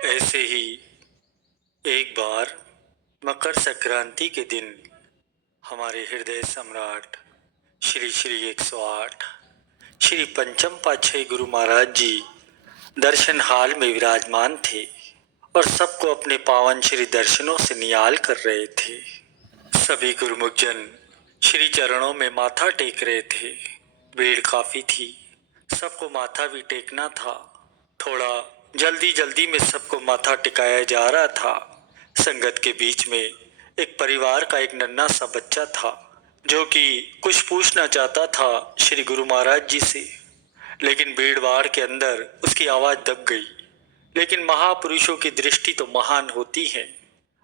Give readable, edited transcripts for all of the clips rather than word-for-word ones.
ऐसे ही एक बार मकर संक्रांति के दिन हमारे हृदय सम्राट श्री श्री 108 श्री पंचम पातशाही गुरु महाराज जी दर्शन हाल में विराजमान थे और सबको अपने पावन श्री दर्शनों से निहाल कर रहे थे। सभी गुरुमुख जन श्री चरणों में माथा टेक रहे थे। भीड़ काफी थी, सबको माथा भी टेकना था। थोड़ा जल्दी जल्दी में सबको माथा टिकाया जा रहा था। संगत के बीच में एक परिवार का एक नन्हा सा बच्चा था जो कि कुछ पूछना चाहता था श्री गुरु महाराज जी से, लेकिन भीड़ भाड़ के अंदर उसकी आवाज दब गई। लेकिन महापुरुषों की दृष्टि तो महान होती है,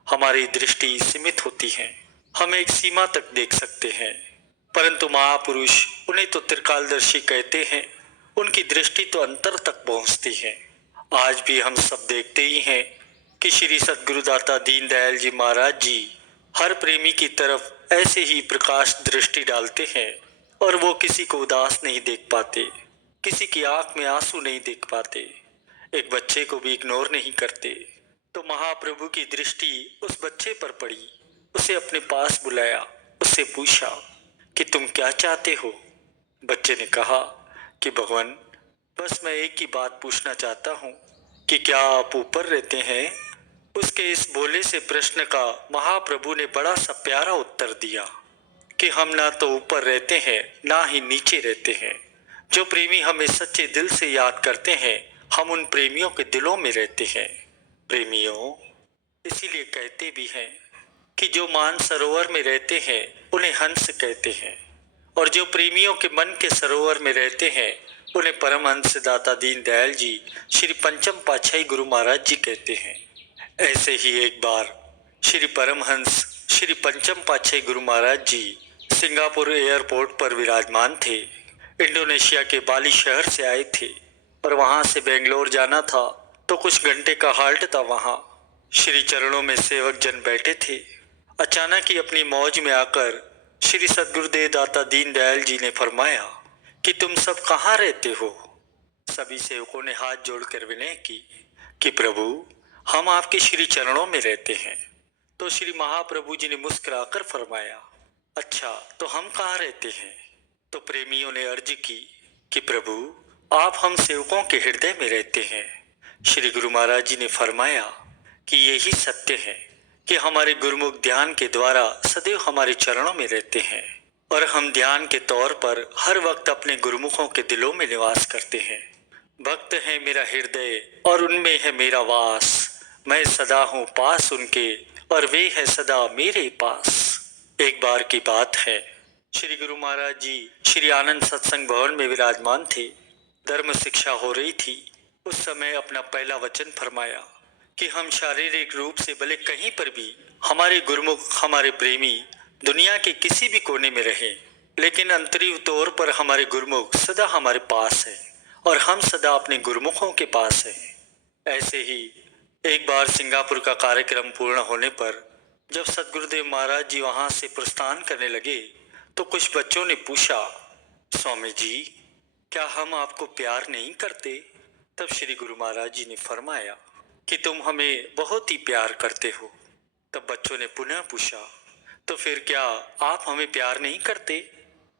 हमारी दृष्टि सीमित होती है। हम एक सीमा तक देख सकते हैं, परंतु महापुरुष उन्हें तो त्रिकालदर्शी कहते हैं। उनकी दृष्टि तो अंतर तक पहुंचती है। आज भी हम सब देखते ही हैं कि श्री सद्गुरुदाता दीनदयाल जी महाराज जी हर प्रेमी की तरफ ऐसे ही प्रकाश दृष्टि डालते हैं और वो किसी को उदास नहीं देख पाते, किसी की आंख में आंसू नहीं देख पाते, एक बच्चे को भी इग्नोर नहीं करते। तो महाप्रभु की दृष्टि उस बच्चे पर पड़ी। उसे अपने पास बुलाया, उससे पूछा कि तुम क्या चाहते हो। बच्चे ने कहा कि भगवान, बस मैं एक ही बात पूछना चाहता हूँ कि क्या आप ऊपर रहते हैं। उसके इस भोले से प्रश्न का महाप्रभु ने बड़ा सा प्यारा उत्तर दिया कि हम ना तो ऊपर रहते हैं ना ही नीचे रहते हैं। जो प्रेमी हमें सच्चे दिल से याद करते हैं, हम उन प्रेमियों के दिलों में रहते हैं। प्रेमियों, इसीलिए कहते भी हैं कि जो मान सरोवर में रहते हैं उन्हें हंस कहते हैं, और जो प्रेमियों के मन के सरोवर में रहते हैं उन्हें परमहंस दाता दीनदयाल जी श्री पंचम पातशाही गुरु महाराज जी कहते हैं। ऐसे ही एक बार श्री परमहंस श्री पंचम पातशाही गुरु महाराज जी सिंगापुर एयरपोर्ट पर विराजमान थे। इंडोनेशिया के बाली शहर से आए थे और वहां से बेंगलोर जाना था, तो कुछ घंटे का हाल्ट था। वहां श्री चरणों में सेवक जन बैठे थे। अचानक ही अपनी मौज में आकर श्री सद्गुरुदेव दाता दीनदयाल जी ने फरमाया कि तुम सब कहाँ रहते हो। सभी सेवकों ने हाथ जोड़कर विनय की कि प्रभु, हम आपके श्री चरणों में रहते हैं। तो श्री महाप्रभु जी ने मुस्कुराकर फरमाया, अच्छा तो हम कहाँ रहते हैं। तो प्रेमियों ने अर्ज की कि प्रभु, आप हम सेवकों के हृदय में रहते हैं। श्री गुरु महाराज जी ने फरमाया कि यही सत्य है कि हमारे गुरुमुख ध्यान के द्वारा सदैव हमारे चरणों में रहते हैं और हम ध्यान के तौर पर हर वक्त अपने गुरुमुखों के दिलों में निवास करते हैं। भक्त है मेरा हृदय और उनमें है मेरा वास, मैं सदा हूँ पास उनके और वे है सदा मेरे पास। एक बार की बात है, श्री गुरु महाराज जी श्री आनंद सत्संग भवन में विराजमान थे। धर्म शिक्षा हो रही थी। उस समय अपना पहला वचन फरमाया कि हम शारीरिक रूप से भले कहीं पर भी हमारे गुरुमुख हमारे प्रेमी दुनिया के किसी भी कोने में रहे, लेकिन अंतरिव तौर पर हमारे गुरुमुख सदा हमारे पास है और हम सदा अपने गुरुमुखों के पास हैं। ऐसे ही एक बार सिंगापुर का कार्यक्रम पूर्ण होने पर जब सद्गुरुदेव महाराज जी वहां से प्रस्थान करने लगे तो कुछ बच्चों ने पूछा, स्वामी जी, क्या हम आपको प्यार नहीं करते। तब श्री गुरु महाराज जी ने फरमाया कि तुम हमें बहुत ही प्यार करते हो। तब बच्चों ने पुनः पूछा, तो फिर क्या आप हमें प्यार नहीं करते।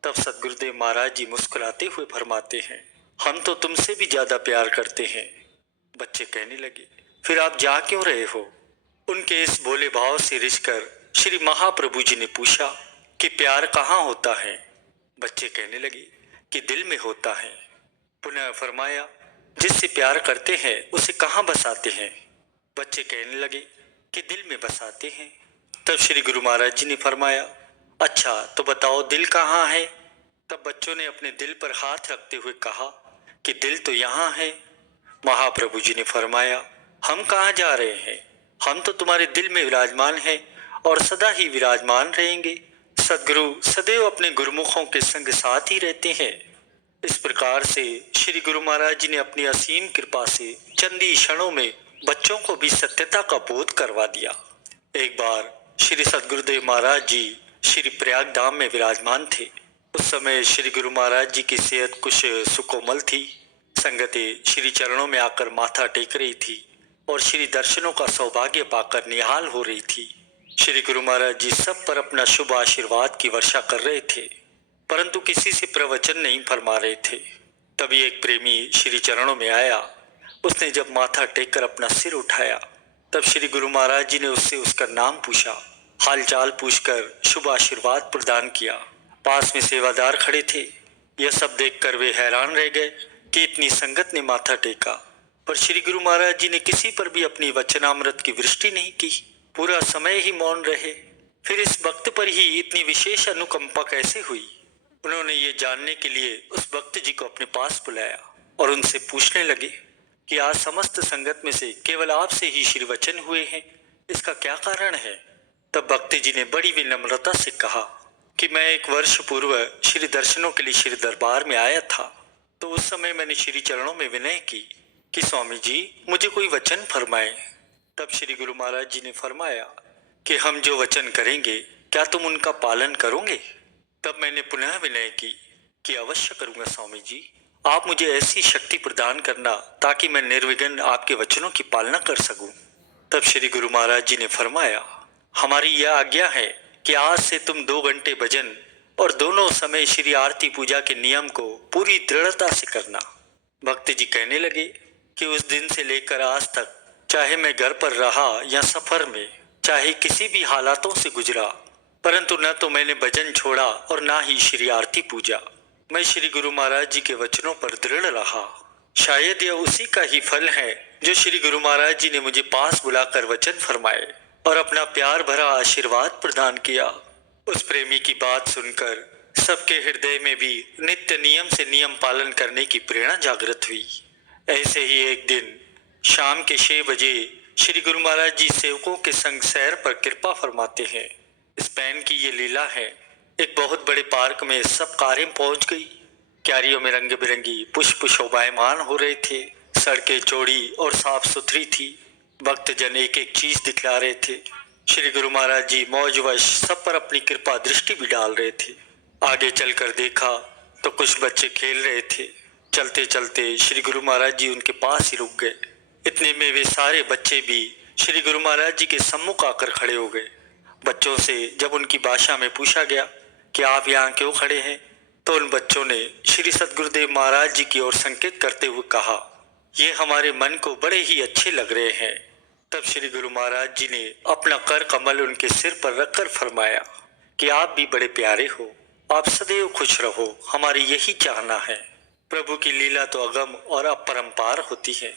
तब सद्गुरुदेव महाराज जी मुस्कुराते हुए फरमाते हैं, हम तो तुमसे भी ज्यादा प्यार करते हैं। बच्चे कहने लगे, फिर आप जा क्यों रहे हो। उनके इस भोले भाव से रिझकर श्री महाप्रभु जी ने पूछा कि प्यार कहाँ होता है। बच्चे कहने लगे कि दिल में होता है। पुनः फरमाया, जिससे प्यार करते हैं उसे कहाँ बसाते हैं। बच्चे कहने लगे कि दिल में बसाते हैं। तब श्री गुरु महाराज जी ने फरमाया, अच्छा तो बताओ दिल कहाँ है। तब बच्चों ने अपने दिल पर हाथ रखते हुए कहा कि दिल तो यहाँ है। महाप्रभु जी ने फरमाया, हम कहाँ जा रहे हैं, हम तो तुम्हारे दिल में विराजमान हैं और सदा ही विराजमान रहेंगे। सदगुरु सदैव अपने गुरुमुखों के संग साथ ही रहते हैं। इस प्रकार से श्री गुरु महाराज जी ने अपनी असीम कृपा से चंद ही क्षणों में बच्चों को भी सत्यता का बोध करवा दिया। एक बार श्री सद्गुरुदेव महाराज जी श्री प्रयाग धाम में विराजमान थे। उस समय श्री गुरु महाराज जी की सेहत कुछ सुकोमल थी। संगतें श्री चरणों में आकर माथा टेक रही थी। और श्री दर्शनों का सौभाग्य पाकर निहाल हो रही थी। श्री गुरु महाराज जी सब पर अपना शुभ आशीर्वाद की वर्षा कर रहे थे, परंतु किसी से प्रवचन नहीं फरमा रहे थे। तभी एक प्रेमी श्री चरणों में आया। उसने जब माथा टेक कर अपना सिर उठाया, तब श्री गुरु महाराज जी ने उससे उसका नाम पूछा, हालचाल पूछकर शुभ आशीर्वाद प्रदान किया। पास में सेवादार खड़े थे। यह सब देखकर वे हैरान रह गए कि इतनी संगत ने माथा टेका, पर श्री गुरु महाराज जी ने किसी पर भी अपनी वचनामृत की वृष्टि नहीं की। पूरा समय ही मौन रहे। फिर इस भक्त पर ही इतनी विशेष अनुकंपा कैसे हुई? उन्होंने ये जानने के लिए उस भक्त जी को अपने पास बुलाया और उनसे पूछने लगे कि आज समस्त संगत में से केवल आपसे ही श्री वचन हुए हैं, इसका क्या कारण है? तब भक्त जी ने बड़ी विनम्रता से कहा कि मैं एक वर्ष पूर्व श्री दर्शनों के लिए श्री दरबार में आया था, तो उस समय मैंने श्री चरणों में विनय की कि स्वामी जी मुझे कोई वचन फरमाएं। तब श्री गुरु महाराज जी ने फरमाया कि हम जो वचन करेंगे क्या तुम उनका पालन करोगे? तब मैंने पुनः विनय की कि अवश्य करूंगा स्वामी जी, आप मुझे ऐसी शक्ति प्रदान करना ताकि मैं निर्विघ्न आपके वचनों की पालना कर सकूं। तब श्री गुरु महाराज जी ने फरमाया, हमारी यह आज्ञा है कि आज से तुम 2 घंटे भजन और दोनों समय श्री आरती पूजा के नियम को पूरी दृढ़ता से करना। भक्त जी कहने लगे कि उस दिन से लेकर आज तक, चाहे मैं घर पर रहा या सफर में, चाहे किसी भी हालातों से गुजरा, परंतु न तो मैंने भजन छोड़ा और ना ही श्री आरती पूजा। मैं श्री गुरु महाराज जी के वचनों पर दृढ़ रहा। शायद यह उसी का ही फल है जो श्री गुरु महाराज जी ने मुझे पास बुलाकर वचन फरमाए और अपना प्यार भरा आशीर्वाद प्रदान किया। उस प्रेमी की बात सुनकर सबके हृदय में भी नित्य नियम से नियम पालन करने की प्रेरणा जागृत हुई। ऐसे ही एक दिन शाम के 6 बजे श्री गुरु महाराज जी सेवकों के संग सैर पर कृपा फरमाते हैं। स्पेन की ये लीला है। एक बहुत बड़े पार्क में सब कारें पहुंच गई। क्यारियों में रंग बिरंगी पुष्प शोभायमान हो रहे थे। सड़कें चौड़ी और साफ सुथरी थी। भक्तजन एक एक चीज दिखला रहे थे। श्री गुरु महाराज जी मौजवश सब पर अपनी कृपा दृष्टि भी डाल रहे थे। आगे चलकर देखा तो कुछ बच्चे खेल रहे थे। चलते चलते श्री गुरु महाराज जी उनके पास ही रुक गए। इतने में वे सारे बच्चे भी श्री गुरु महाराज जी के सम्मुख आकर खड़े हो गए। बच्चों से जब उनकी भाषा में पूछा गया कि आप यहाँ क्यों खड़े हैं, तो उन बच्चों ने श्री सद्गुरुदेव महाराज जी की ओर संकेत करते हुए कहा, ये हमारे मन को बड़े ही अच्छे लग रहे हैं। तब श्री गुरु महाराज जी ने अपना कर कमल उनके सिर पर रखकर फरमाया कि आप भी बड़े प्यारे हो, आप सदैव खुश रहो, हमारी यही चाहना है। प्रभु की लीला तो अगम और अपरंपार होती है।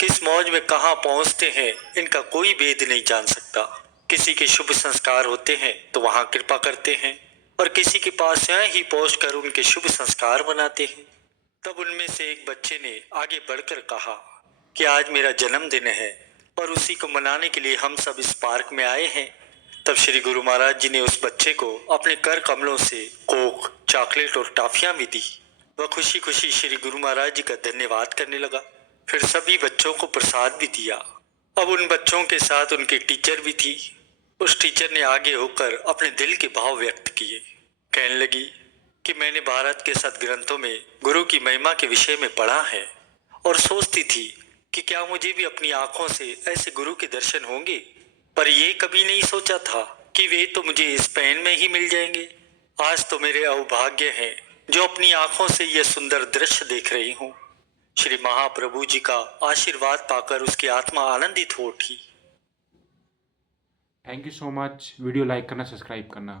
किस मौज में कहाँ पहुँचते हैं इनका कोई भेद नहीं जान सकता। किसी के शुभ संस्कार होते हैं तो वहां कृपा करते हैं और किसी के पास यहाँ ही पहुंचकर उनके शुभ संस्कार बनाते हैं। तब उनमें से एक बच्चे ने आगे बढ़कर कहा कि आज मेरा जन्मदिन है और उसी को मनाने के लिए हम सब इस पार्क में आए हैं। तब श्री गुरु महाराज जी ने उस बच्चे को अपने कर कमलों से कोक, चॉकलेट और टॉफियां भी दी। वह खुशी खुशी श्री गुरु महाराज जी का धन्यवाद करने लगा। फिर सभी बच्चों को प्रसाद भी दिया। अब उन बच्चों के साथ उनकी टीचर भी थी। उस टीचर ने आगे होकर अपने दिल के भाव व्यक्त किए। कहने लगी कि मैंने भारत के सदग्रंथों में गुरु की महिमा के विषय में पढ़ा है और सोचती थी कि क्या मुझे भी अपनी आंखों से ऐसे गुरु के दर्शन होंगे, पर ये कभी नहीं सोचा था कि वे तो मुझे स्पेन में ही मिल जाएंगे। आज तो मेरे अभाग्य है जो अपनी आंखों से यह सुंदर दृश्य देख रही हूँ। श्री महाप्रभु जी का आशीर्वाद पाकर उसकी आत्मा आनंदित हो उठी। Thank you so much. Video like करना, सब्सक्राइब करना।